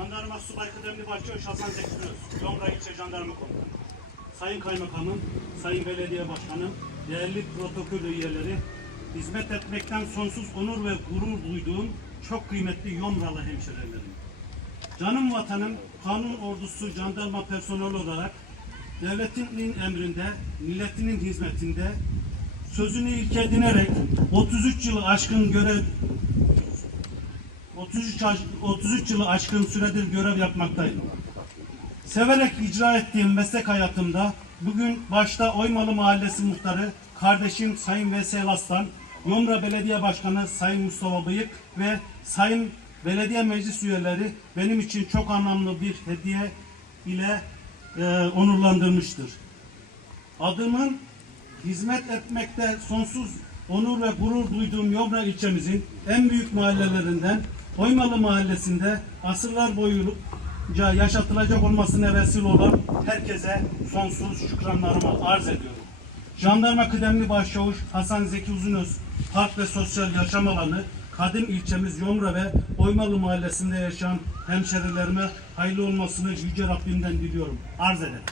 Jandarma Subay Kıdemli Başçavuş Hasan Zeki Öz, Yomra İlçe Jandarma Komutanı. Sayın Kaymakamım, Sayın Belediye Başkanım, değerli protokol üyeleri, hizmet etmekten sonsuz onur ve gurur duyduğum çok kıymetli Yomralı hemşehrilerim. Canım vatanım, kanun ordusu jandarma personeli olarak devletinin emrinde, milletinin hizmetinde sözünü ilk edinerek 33 yılı aşkın görev 33, aş- 33 yılı aşkın süredir görev yapmaktayım. Severek icra ettiğim meslek hayatımda bugün başta Oymalı Mahallesi Muhtarı kardeşim Sayın Veysel Aslan, Yomra Belediye Başkanı Sayın Mustafa Bıyık ve Sayın Belediye Meclis üyeleri benim için çok anlamlı bir hediye ile e, onurlandırmıştır. Adımın hizmet etmekte sonsuz onur ve gurur duyduğum Yomra ilçemizin en büyük mahallelerinden Oymalı Mahallesi'nde asırlar boyunca yaşatılacak olmasına vesile olan herkese sonsuz şükranlarımı arz ediyorum. Jandarma Kıdemli Başçavuş Hasan Zeki Uzunöz Park ve Sosyal Yaşam Alanı Kadim ilçemiz Yomra ve Oymalı Mahallesi'nde yaşayan hemşerilerime hayırlı olmasını Yüce Rabbimden diliyorum. Arz ederim.